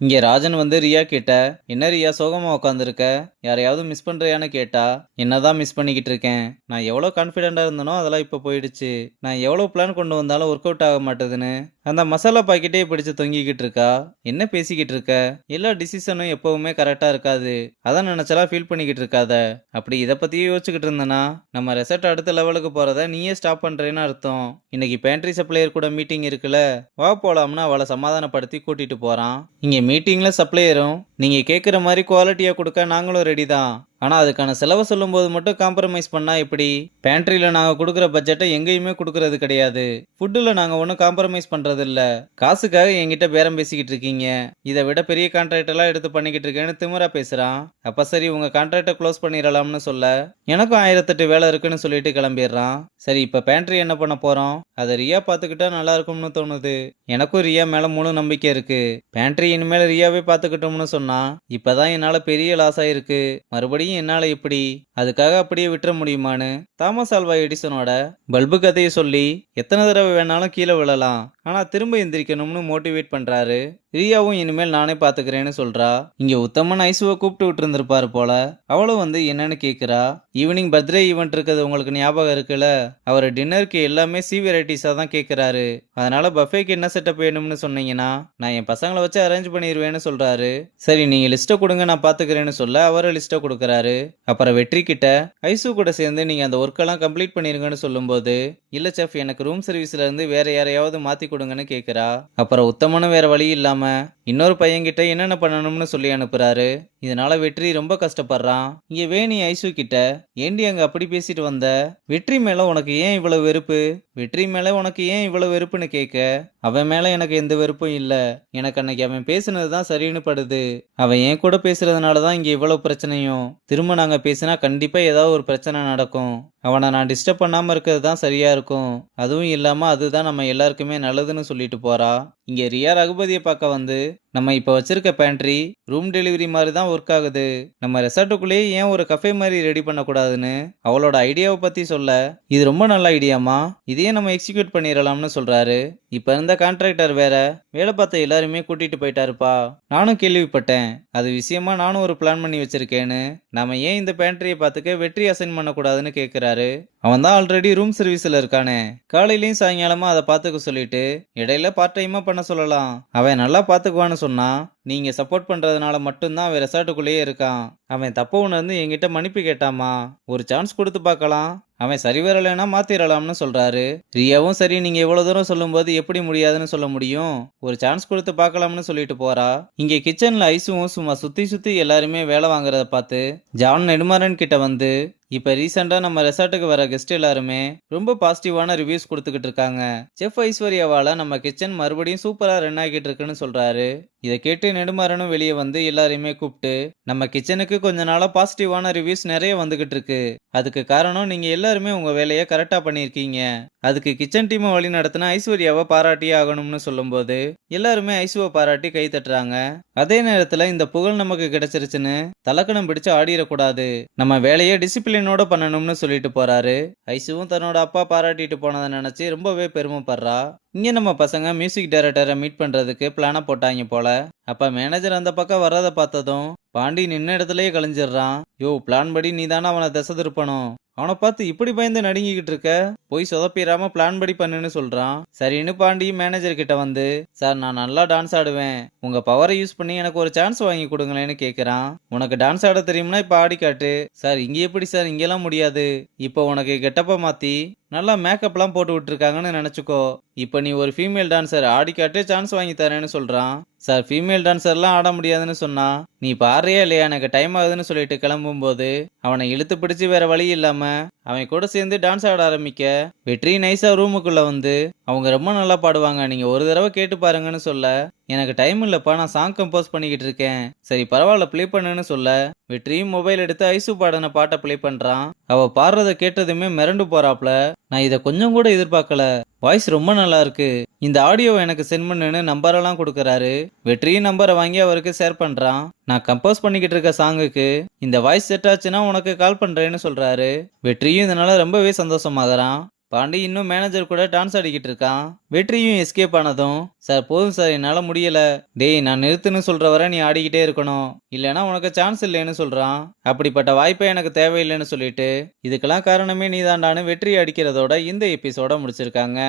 இங்க ராஜன் வந்து ரியா கிட்ட, "என்ன ரியா சோகமா உட்காந்துருக்க? யாரையாவது மிஸ் பண்றியான்னு?" கேட்டா, "என்னதான் மிஸ் பண்ணிக்கிட்டு இருக்கேன். நான் எவ்வளோ கான்ஃபிடென்ட்டா இருந்தனோ அதெல்லாம் இப்போ போயிடுச்சு. நான் எவ்வளோ பிளான் கொண்டு வந்தாலும் ஒர்க் அவுட் ஆக மாட்டேதுன்னு அந்த மசாலா பாக்கெட்டே பிடிச்சு தொங்கிக்கிட்டு இருக்கா. என்ன பேசிக்கிட்டு இருக்க? எல்லா டிசிஷனும் எப்பவுமே கரெக்டா இருக்காது. அதான் நினைச்சலாம் ஃபீல் பண்ணிக்கிட்டு இருக்காத. அப்படி இத பத்தியே யோசிச்சுக்கிட்டு இருந்தனா, நம்ம ரெசார்ட் அடுத்த லெவலுக்கு போறத நீயே ஸ்டாப் பண்றேன்னு அர்த்தம். இன்னைக்கு பேண்ட்ரி சப்ளையர் கூட மீட்டிங் இருக்குல்ல, வா போலாம்னு அவள சமாதானப்படுத்தி கூட்டிட்டு போறான். இங்க மீட்டிங்ல சப்ளையரும், "நீங்க கேட்குற மாரி குவாலிட்டியா குடுக்க நாங்களும் ரெடி தான். ஆனா அதுக்கான செலவ சொல்லும்போது மட்டும் காம்ப்ரமைஸ் பண்ணா எப்படி? பேண்ட்ரில நாங்க குடுக்குற பட்ஜெட்ட எங்கேயுமே குடுக்குறது கிடையாது. ஃபுட்டுல நாங்க ஒண்ணும் காம்ப்ரமைஸ் பண்றது இல்ல. காசுக்காக என்கிட்ட பேரம் பேசிக்கிட்டு இருக்கீங்க. இத விட பெரிய கான்ட்ராக்ட் எல்லாம் எடுத்து பண்ணிக்கிட்டு இருக்கேன்னு திமிரா பேசுறான். அப்ப சரி உங்க கான்ட்ராக்ட்ட க்ளோஸ் பண்ணிரலாம்னு சொல்ல, எனக்கும் 1008 வேலை இருக்குன்னு சொல்லிட்டு கிளம்பிடுறான். சரி இப்ப பேண்ட்ரி என்ன பண்ண போறோம்? அத ரியா பாத்துக்கிட்டா நல்லா இருக்கும்னு தோணுது. எனக்கும் ரியா மேல முழு நம்பிக்கை இருக்கு. பேண்ட்ரி இனிமேல் ரியாவே பாத்துக்கிட்டோம்னு சொன்னா, இப்பதான் என்னால பெரிய லாஸ் ஆயிருக்கு. மறுபடியும் என்னால எப்படி? அதுக்காக அப்படியே விட்டுற முடியுமான்னு தாமஸ் ஆல்வா எடிசனோட பல்பு கதையை சொல்லி எத்தனை தடவை வேணாலும் கீழே விழலாம், ஆனா திரும்ப எந்திரிக்கணும்னு மோட்டிவேட் பண்றாரு. ரியாவும் இனிமேல் நானே பாத்துக்கிறேன்னு சொல்றா. இங்க உத்தமன் ஐசுவை கூப்பிட்டு விட்டு இருந்திருப்பாரு போல. அவளும் வந்து என்னன்னு கேக்குறா. ஈவினிங் பர்த்டே ஈவெண்ட் இருக்கிறது உங்களுக்கு ஞாபகம் இருக்குல்ல? அவர் டின்னருக்கு எல்லாமே சி வெரைட்டிஸா தான் கேக்குறாரு. அதனால பஃபேக்கு என்ன செட்டப் வேணும்னு சொன்னீங்கன்னா நான் என் பசங்களை வச்சு அரேஞ்ச் பண்ணிடுவேன்னு சொல்றாரு. சரி நீங்க லிஸ்ட்டை கொடுங்க நான் பாத்துக்கிறேன்னு சொல்ல அவரு லிஸ்ட்டை கொடுக்கறாரு. அப்புறம் வெற்றி கிட்ட ஐசு கூட சேர்ந்து நீங்க அந்த ஒர்க்கெல்லாம் கம்ப்ளீட் பண்ணிருங்கன்னு சொல்லும்போது, இல்ல செஃப் எனக்கு ரூம் சர்வீஸ்ல இருந்து வேற யாரையாவது மாத்தி கொடுங்கன்னு கேக்குறா. அப்புறம் உத்தமனும் வேற வழி இல்லாம இன்னொரு பையன்கிட்ட என்னென்ன பண்ணணும்னு சொல்லி அனுப்புறாரு. இதனால வெற்றி ரொம்ப கஷ்டப்படுறான். இங்க வேணி ஐசு கிட்ட, ஏண்டி அங்க அப்படி பேசிட்டு வந்த? வெற்றி மேல உனக்கு ஏன் இவ்வளவு வெறுப்பு? வெற்றி மேல உனக்கு ஏன் இவ்வளவு வெறுப்புன்னு கேட்க, அவன் மேல எனக்கு எந்த வெறுப்பும் இல்ல. எனக்கு அன்னைக்கு அவன் பேசுனது தான் சரின்னு படுது. அவன் என் கூட பேசுறதுனால தான் இங்க இவ்வளவு பிரச்சனையும். திரும்ப நாங்க பேசினா கண்டிப்பா ஏதாவது ஒரு பிரச்சனை நடக்கும். அவனை நான் டிஸ்டர்ப் பண்ணாம இருக்கிறது தான் சரியா இருக்கும். அதுவும் இல்லாம அதுதான் நம்ம எல்லாருக்குமே நல்லதுன்னு சொல்லிட்டு போறா. இங்க ரியா ரகுபதியை பார்க்க வந்து, நம்ம இப்ப வச்சிருக்க பேண்ட்ரி ரூம் டெலிவரி மாதிரி தான் ஒர்க் ஆகுது. நம்ம ரெசார்ட்டுக்குள்ளேயே ஏன் ஒரு கஃபே மாதிரி ரெடி பண்ணக்கூடாதுன்னு அவளோட ஐடியாவை பத்தி சொல்ல, இது ரொம்ப நல்ல ஐடியாமா, இதையே நம்ம எக்ஸிக்யூட் பண்ணிடலாம்னு சொல்றாரு. இப்ப இருந்த கான்ட்ராக்டர் வேற வேலை பார்த்த எல்லாருமே கூட்டிட்டு போயிட்டாருப்பா. நானும் கேள்விப்பட்டேன். அது விஷயமா நானும் ஒரு பிளான் பண்ணி வச்சிருக்கேன்னு. நாம ஏன் இந்த பேண்ட்ரியை பார்த்துக்க வெற்றி அசைன் பண்ணக்கூடாதுன்னு கேட்கிறாரு. அவன் தான் ஆல்ரெடி ரூம் சர்வீஸ்ல இருக்கானே, காலையிலயும் சாயங்காலமா அதை பார்த்துக்க சொல்லிட்டு இடையில பார்ட் டைமா பண்ண சொல்லலாம். அவன் நல்லா பார்த்துக்குவான்னு சொன்னா, நீங்க சப்போர்ட் பண்றதுனால மட்டும்தான் அவன் ரெசார்ட்டுக்குள்ளேயே இருக்கான். அவன் தப்ப உணர்ந்து என்கிட்ட மன்னிப்பு கேட்டாமா, ஒரு சான்ஸ் கொடுத்து பார்க்கலாம், அவன் சரி வரலைன்னா மாத்திரலாம்னு சொல்றாரு. ரியாவும் சரி நீங்க இவ்வளவு தூரம் சொல்லும்போது எப்படி முடியாதுன்னு சொல்ல முடியும், ஒரு சான்ஸ் கொடுத்து பார்க்கலாம்னு சொல்லிட்டு போறா. இங்க கிச்சன்ல ஐசுவும் சும்மா சுத்தி சுத்தி எல்லாருமே வேலை வாங்குறத பார்த்து ஜான் நெடுமாறன் கிட்ட வந்து, இப்ப ரீசெண்டா நம்ம ரெசார்ட்டுக்கு வர கெஸ்ட் எல்லாருமே ரொம்ப பாசிட்டிவான ரிவ்யூஸ் கொடுத்துக்கிட்டு இருக்காங்க. செஃப் ஐஸ்வர்யாவால நம்ம கிச்சன் மறுபடியும் சூப்பரா ரன் ஆகிட்டு இருக்குன்னு சொல்றாரு. இதை கேட்டு நெடுமாறனும் வெளியே வந்து எல்லாரையுமே கூப்பிட்டு, நம்ம கிச்சனுக்கு கொஞ்ச நாளா பாசிட்டிவான ரிவ்யூஸ் நிறைய வந்துகிட்டு இருக்கு. அதுக்கு காரணம் நீங்க எல்லாருமே உங்க வேலையை கரெக்டா பண்ணிருக்கீங்க. அதுக்கு கிச்சன் டீமை வழி நடத்தின ஐஸ்வர்யாவை பாராட்டியே ஆகணும்னு சொல்லும்போது எல்லாருமே ஐசுவை பாராட்டி கை தட்டுறாங்க. அதே நேரத்துல இந்த புகழ் நமக்கு கிடைச்சிருச்சுன்னு தலக்கணம் பிடிச்சு ஆடிடக்கூடாது, நம்ம வேலையை டிசிப்ளினோட பண்ணணும்னு சொல்லிட்டு போறாரு. ஐசுவும் தன்னோட அப்பா பாராட்டிட்டு போனதை நினைச்சு ரொம்பவே பெருமைப்படுறா. இங்க நம்ம பசங்க மியூசிக் டைரக்டரை மீட் பண்றதுக்கு பிளான போட்டாங்க போல. அப்ப மேனேஜர் அந்த பக்கம் வர்றதை பார்த்ததும் பாண்டி நின்ன இடத்துலயே கழிஞ்சிடுறான். யோ பிளான் படி நீ தானே அவனை திசை திருப்பணும், அவனை பார்த்து இப்படி பயந்து நடுங்கிக்கிட்டு இருக்க, போய் சொதப்பிடாம பிளான் படி பண்ணுன்னு சொல்றான். சரின்னு பாண்டி மேனேஜர் கிட்ட வந்து, சார் நான் நல்லா டான்ஸ் ஆடுவேன், உங்க பவரை யூஸ் பண்ணி எனக்கு ஒரு சான்ஸ் வாங்கி கொடுங்களேன்னு கேக்குறான். உனக்கு டான்ஸ் ஆட தெரியும்னா இப்ப ஆடி காட்டு. சார் இங்க எப்படி சார், இங்கெல்லாம் முடியாது. இப்போ உனக்கு கெட்டப்ப மாத்தி நல்லா மேக்கப்லாம் போட்டு விட்டுருக்காங்கன்னு நினைச்சுக்கோ. இப்போ நீ ஒரு ஃபீமேல் டான்சர் ஆடி காட்டு, சான்ஸ் வாங்கி தரேன்னு சொல்றான். சார் ஃபீமேல் டான்சர்லாம் ஆட முடியாதுன்னு சொன்னா, நீ பாடுறியா இல்லையா, எனக்கு டைம் ஆகுதுன்னு சொல்லிட்டு கிளம்பும்போது அவனை இழுத்து பிடிச்சு வேற வழி இல்லாம அவன் கூட சேர்ந்து டான்ஸ் ஆட ஆரம்பிக்க, வெற்றி நைஸா ரூமுக்குள்ள வந்து, அவங்க ரொம்ப நல்லா பாடுவாங்க, நீங்க ஒரு தடவை கேட்டு பாருங்கன்னு சொல்ல, எனக்கு டைம் இல்லப்பா நான் சாங் கம்போஸ் பண்ணிக்கிட்டு இருக்கேன், சரி பரவாயில்ல ப்ளே பண்ணுன்னு சொல்ல, வெற்றியும் மொபைல் எடுத்து ஐசு பாடின பாட்டை ப்ளே பண்றான். அவ பாடுறத கேட்டதுமே மிரண்டு போறாப்ல. நான் இதை கொஞ்சம் கூட எதிர்பார்க்கல, வாய்ஸ் ரொம்ப நல்லா இருக்கு, இந்த ஆடியோவை எனக்கு சென்ட் பண்ணுன்னு நம்பரெல்லாம் கொடுக்கறாரு. வெற்றியும் நம்பரை வாங்கி அவருக்கு ஷேர் பண்றான். நான் கம்போஸ் பண்ணிக்கிட்டு இருக்க சாங்குக்கு இந்த வாய்ஸ் செட் ஆச்சுன்னா உனக்கு கால் பண்றேன்னு சொல்றாரு. வெற்றியும் இதனால ரொம்பவே சந்தோஷமாகறான். பாண்டி இன்னும் மேனேஜர் கூட டான்ஸ் ஆடிக்கிட்டு இருக்கான். வெற்றியும் எஸ்கேப் ஆனதும், சார் போதும் சார் என்னால முடியல. டேய் நான் நிறுத்துன்னு சொல்ற வரை நீ ஆடிக்கிட்டே இருக்கணும். இல்லைன்னா உனக்கு சான்ஸ் இல்லைன்னு சொல்றான். அப்படிப்பட்ட வாய்ப்பே எனக்கு தேவையில்லைன்னு சொல்லிட்டு, இதுக்கெல்லாம் காரணமே நீதாண்டான்னு வெற்றி அடிக்கிறதோட இந்த எபிசோட முடிச்சிருக்காங்க.